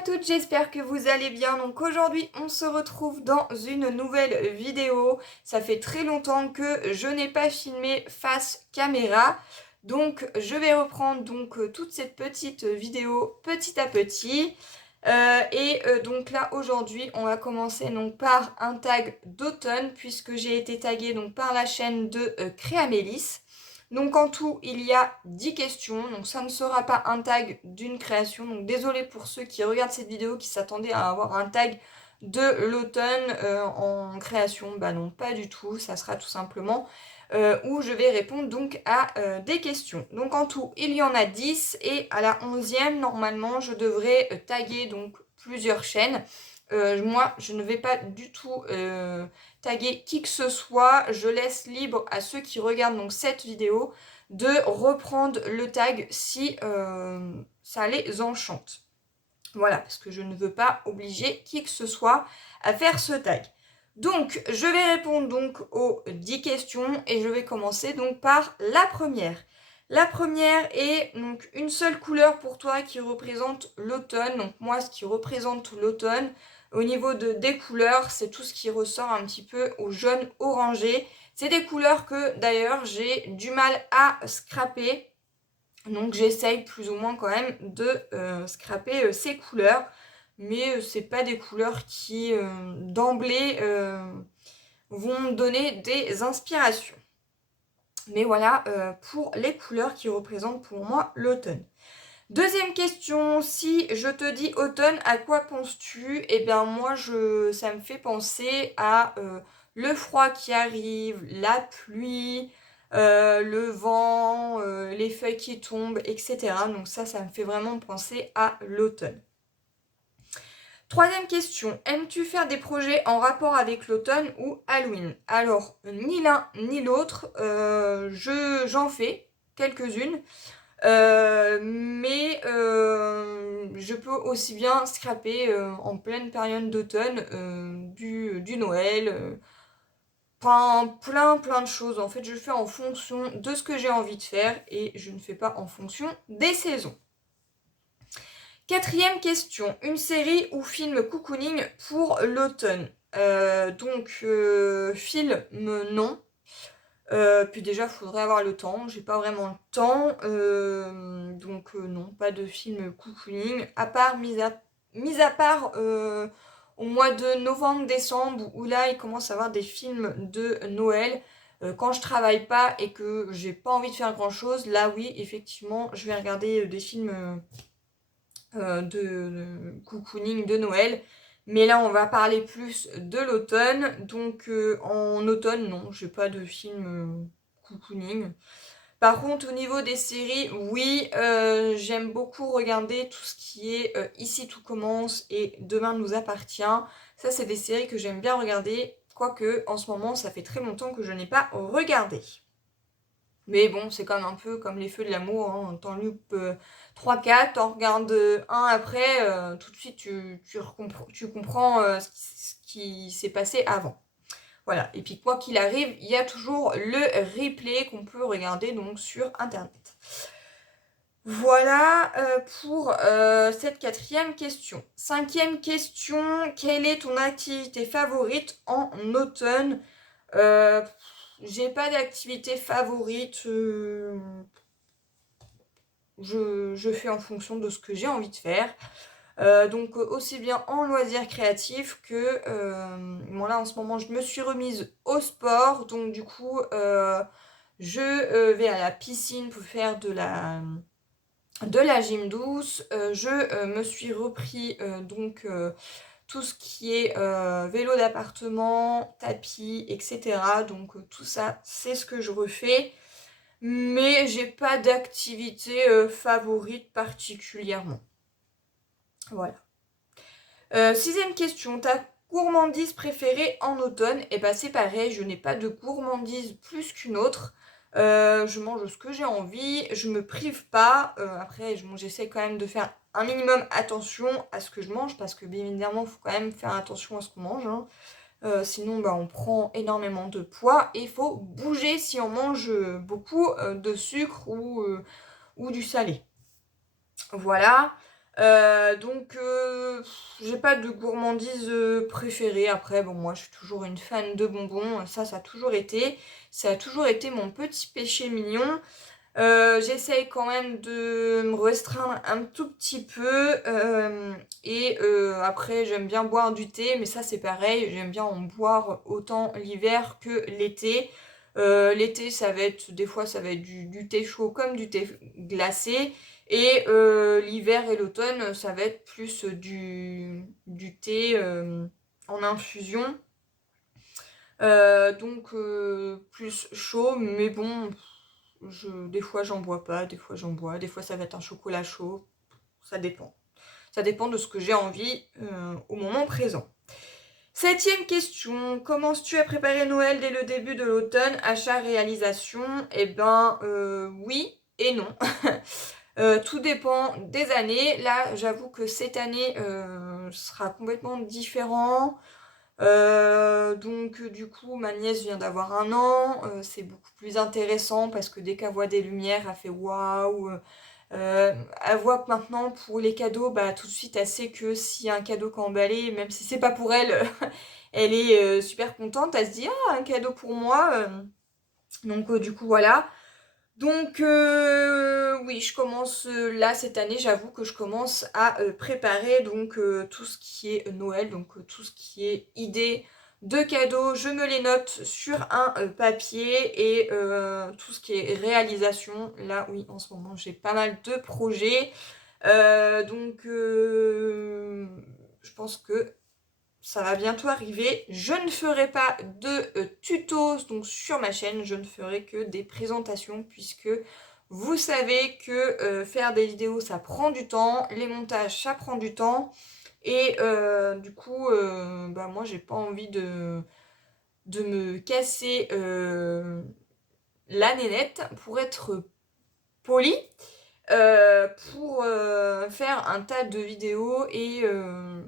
à toutes, j'espère que vous allez bien. Donc aujourd'hui, on se retrouve dans une nouvelle vidéo. Ça fait très longtemps que je n'ai pas filmé face caméra. Donc je vais reprendre toute cette petite vidéo petit à petit. Donc là aujourd'hui, on va commencer par un tag d'automne puisque j'ai été taguée par la chaîne de Créamélis. Donc en tout, il y a 10 questions, donc ça ne sera pas un tag d'une création. Donc désolé pour ceux qui regardent cette vidéo qui s'attendaient à avoir un tag de l'automne en création. Bah non, pas du tout, ça sera tout simplement où je vais répondre à des questions. Donc en tout, il y en a 10 et à la 11e, normalement, je devrais taguer plusieurs chaînes. Moi, je ne vais pas du tout taguer qui que ce soit. Je laisse libre à ceux qui regardent cette vidéo de reprendre le tag si ça les enchante. Voilà, parce que je ne veux pas obliger qui que ce soit à faire ce tag. Donc, je vais répondre aux 10 questions et je vais commencer par la première. La première est une seule couleur pour toi qui représente l'automne. Donc moi, ce qui représente l'automne, au niveau des couleurs, c'est tout ce qui ressort un petit peu au jaune orangé. C'est des couleurs que d'ailleurs j'ai du mal à scraper. Donc j'essaye plus ou moins quand même de scraper ces couleurs. Mais c'est pas des couleurs qui d'emblée vont me donner des inspirations. Mais voilà pour les couleurs qui représentent pour moi l'automne. Deuxième question, si je te dis automne, à quoi penses-tu? Eh bien moi, ça me fait penser à le froid qui arrive, la pluie, le vent, les feuilles qui tombent, etc. Donc ça me fait vraiment penser à l'automne. Troisième question, aimes-tu faire des projets en rapport avec l'automne ou Halloween? Alors, ni l'un ni l'autre, j'en fais quelques-unes. Mais je peux aussi bien scraper en pleine période d'automne du Noël, plein de choses. En fait, je fais en fonction de ce que j'ai envie de faire et je ne fais pas en fonction des saisons. Quatrième question, une série ou film cocooning pour l'automne? Film, non. Puis déjà, il faudrait avoir le temps. J'ai pas vraiment le temps. Non, pas de film cocooning. Mis à part au mois de novembre-décembre, où là, il commence à avoir des films de Noël. Quand je travaille pas et que j'ai pas envie de faire grand chose, là oui, effectivement, je vais regarder des films de cocooning de Noël. Mais là, on va parler plus de l'automne. En automne, non, j'ai pas de film cocooning. Par contre, au niveau des séries, oui, j'aime beaucoup regarder tout ce qui est Ici tout commence et Demain nous appartient. Ça, c'est des séries que j'aime bien regarder. Quoique, en ce moment, ça fait très longtemps que je n'ai pas regardé. Mais bon, c'est comme un peu comme les feux de l'amour, hein. T'en loupes 3-4, t'en regardes un après, tout de suite tu comprends ce qui s'est passé avant. Voilà, et puis quoi qu'il arrive, il y a toujours le replay qu'on peut regarder sur internet. Voilà pour cette quatrième question. Cinquième question, quelle est ton activité favorite en automne? J'ai pas d'activité favorite. Je fais en fonction de ce que j'ai envie de faire. Aussi bien en loisirs créatifs que là en ce moment je me suis remise au sport. Donc du coup je vais à la piscine pour faire de la gym douce. Je me suis repris tout ce qui est vélo d'appartement, tapis, etc. Donc tout ça, c'est ce que je refais. Mais j'ai pas d'activité favorite particulièrement. Voilà. Sixième question, ta gourmandise préférée en automne? Et bah c'est pareil, je n'ai pas de gourmandise plus qu'une autre. Je mange ce que j'ai envie, je me prive pas. Après, j'essaie quand même de faire un minimum attention à ce que je mange, parce que bien évidemment, il faut quand même faire attention à ce qu'on mange, hein. Sinon, on prend énormément de poids et il faut bouger si on mange beaucoup de sucre ou du salé. Voilà. Donc, j'ai pas de gourmandise préférée. Après, bon, moi, je suis toujours une fan de bonbons. Ça a toujours été. Ça a toujours été mon petit péché mignon. J'essaye quand même de me restreindre un tout petit peu. Après, j'aime bien boire du thé. Mais ça, c'est pareil. J'aime bien en boire autant l'hiver que l'été. L'été, ça va être, des fois, ça va être du thé chaud comme du thé glacé. Et l'hiver et l'automne, ça va être plus du thé en infusion. Plus chaud, mais bon, des fois j'en bois pas, des fois j'en bois, des fois ça va être un chocolat chaud, ça dépend. Ça dépend de ce que j'ai envie au moment présent. 7e question, commences-tu à préparer Noël dès le début de l'automne? Achat-réalisation? Eh ben oui et non. Tout dépend des années. Là, j'avoue que cette année sera complètement différent. Du coup, ma nièce vient d'avoir 1 an. C'est beaucoup plus intéressant parce que dès qu'elle voit des lumières, elle fait waouh. Elle voit que maintenant, pour les cadeaux, bah, tout de suite, elle sait que s'il y a un cadeau qu'à emballer, même si c'est pas pour elle, elle est super contente. Elle se dit, ah, un cadeau pour moi. Du coup, voilà. Oui, je commence là cette année, j'avoue que je commence à préparer tout ce qui est Noël, tout ce qui est idée de cadeaux, je me les note sur un papier et tout ce qui est réalisation, là oui, en ce moment j'ai pas mal de projets, je pense que ça va bientôt arriver. Je ne ferai pas de tutos donc sur ma chaîne, je ne ferai que des présentations puisque vous savez que faire des vidéos ça prend du temps, les montages ça prend du temps et moi j'ai pas envie de me casser la nénette pour être poli. Pour faire un tas de vidéos et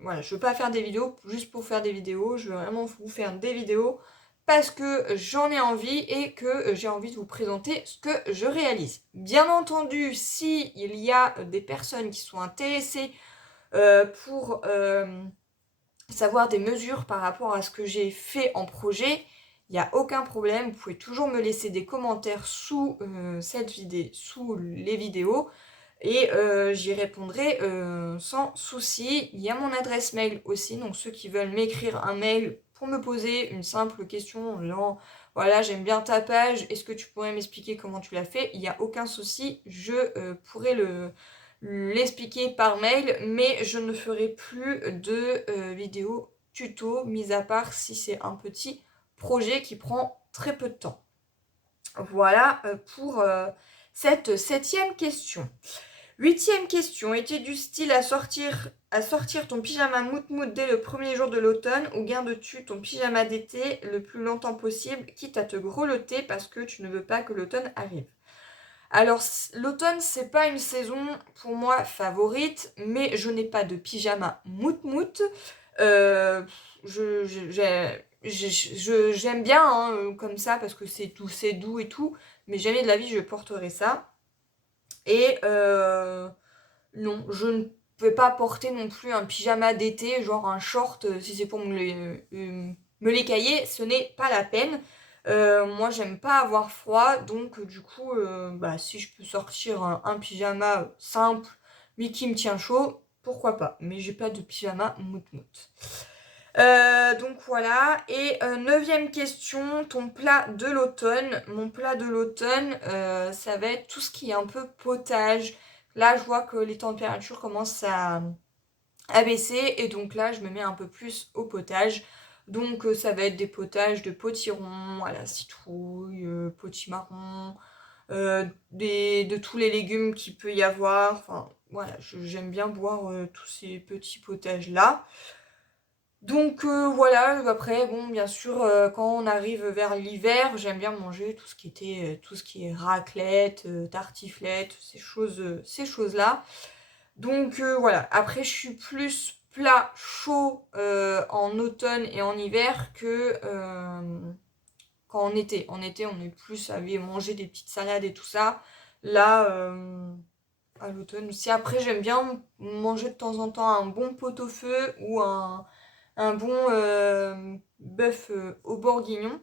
voilà, je veux pas faire des vidéos juste pour faire des vidéos, je veux vraiment vous faire des vidéos parce que j'en ai envie et que j'ai envie de vous présenter ce que je réalise. Bien entendu, si il y a des personnes qui sont intéressées pour savoir des mesures par rapport à ce que j'ai fait en projet, il n'y a aucun problème, vous pouvez toujours me laisser des commentaires sous cette vidéo, sous les vidéos et j'y répondrai sans souci. Il y a mon adresse mail aussi, donc ceux qui veulent m'écrire un mail pour me poser une simple question, genre voilà, j'aime bien ta page, est-ce que tu pourrais m'expliquer comment tu l'as fait? Il n'y a aucun souci, je pourrais l'expliquer par mail, mais je ne ferai plus de vidéos tuto, mis à part si c'est un petit projet qui prend très peu de temps. Voilà pour cette 7e question. 8e question, es-tu du style à sortir ton pyjama mout-mout dès le premier jour de l'automne ou gardes-tu ton pyjama d'été le plus longtemps possible, quitte à te grelotter parce que tu ne veux pas que l'automne arrive? Alors, l'automne, c'est pas une saison pour moi favorite, mais je n'ai pas de pyjama mout-mout. J'aime bien comme ça parce que c'est doux et tout, mais jamais de la vie je porterai ça. Et non, je ne peux pas porter non plus un pyjama d'été, genre un short, si c'est pour me l'écailler, ce n'est pas la peine. Moi, j'aime pas avoir froid, donc si je peux sortir un pyjama simple, mais qui me tient chaud, pourquoi pas. Mais j'ai pas de pyjama mout-mout. Voilà, et 9e question, ton plat de l'automne. Mon plat de l'automne, ça va être tout ce qui est un peu potage. Là, je vois que les températures commencent à baisser, et donc là, je me mets un peu plus au potage. Donc ça va être des potages de potiron à la citrouille, potimarron, de tous les légumes qu'il peut y avoir. Enfin, voilà, j'aime bien boire tous ces petits potages-là. Voilà, après, bon, bien sûr, quand on arrive vers l'hiver, j'aime bien manger tout ce qui est raclette, tartiflette, ces choses-là. Voilà, après, je suis plus plat chaud en automne et en hiver que qu'en été. En été, on est plus à manger des petites salades et tout ça. Là, à l'automne. Si après j'aime bien manger de temps en temps un bon pot-au-feu ou un bon bœuf au bourguignon.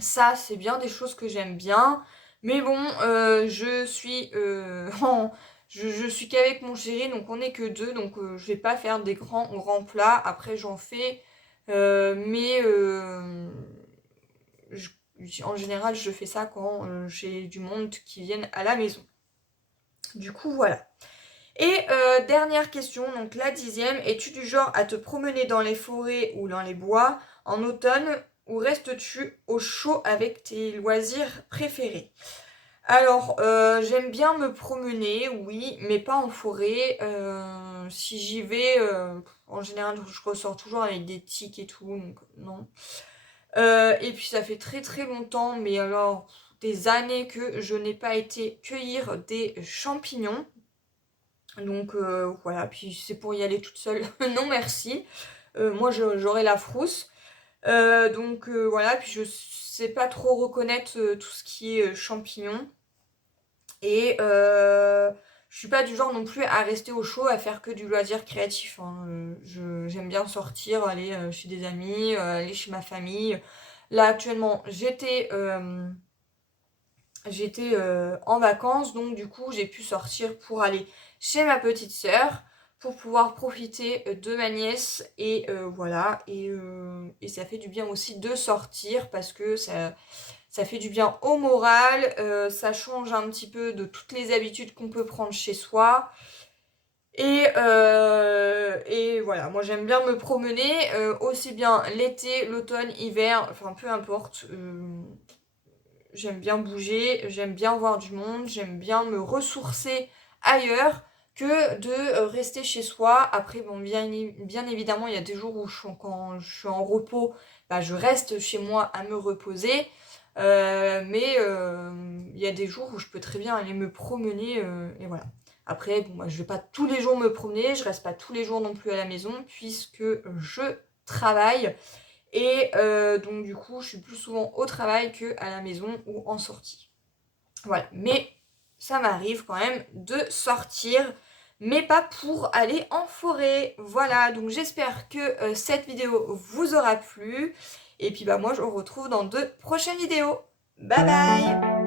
Ça, c'est bien des choses que j'aime bien. Mais bon, je suis je suis qu'avec mon chéri, donc on n'est que deux, donc je vais pas faire des grands plats. Après, j'en fais, mais en général, je fais ça quand j'ai du monde qui vienne à la maison. Du coup, voilà. Et dernière question, donc la 10e, es-tu du genre à te promener dans les forêts ou dans les bois en automne ou restes-tu au chaud avec tes loisirs préférés? Alors, j'aime bien me promener, oui, mais pas en forêt. Si j'y vais, en général, je ressors toujours avec des tiques et tout, donc non. Et puis ça fait très longtemps, mais alors des années que je n'ai pas été cueillir des champignons. Donc voilà, puis c'est pour y aller toute seule. Non merci. Moi j'aurais la frousse. Donc voilà, puis je sais pas trop reconnaître tout ce qui est champignons. Et je suis pas du genre non plus à rester au chaud, à faire que du loisir créatif, hein. J'aime bien sortir, aller chez des amis, aller chez ma famille. Là actuellement j'étais en vacances, donc du coup j'ai pu sortir pour aller chez ma petite sœur, pour pouvoir profiter de ma nièce, et voilà, et ça fait du bien aussi de sortir, parce que ça fait du bien au moral, ça change un petit peu de toutes les habitudes qu'on peut prendre chez soi, et voilà, moi j'aime bien me promener, aussi bien l'été, l'automne, hiver, enfin peu importe. J'aime bien bouger, j'aime bien voir du monde, j'aime bien me ressourcer ailleurs que de rester chez soi. Après, bon, bien évidemment, il y a des jours où quand je suis en repos, bah, je reste chez moi à me reposer. Mais il y a des jours où je peux très bien aller me promener, et voilà. Après, bon, moi, je vais pas tous les jours me promener, je reste pas tous les jours non plus à la maison puisque je travaille. Et donc du coup, je suis plus souvent au travail qu'à la maison ou en sortie. Voilà, mais ça m'arrive quand même de sortir, mais pas pour aller en forêt. Voilà, donc j'espère que cette vidéo vous aura plu. Et puis bah moi, je vous retrouve dans de prochaines vidéos. Bye bye!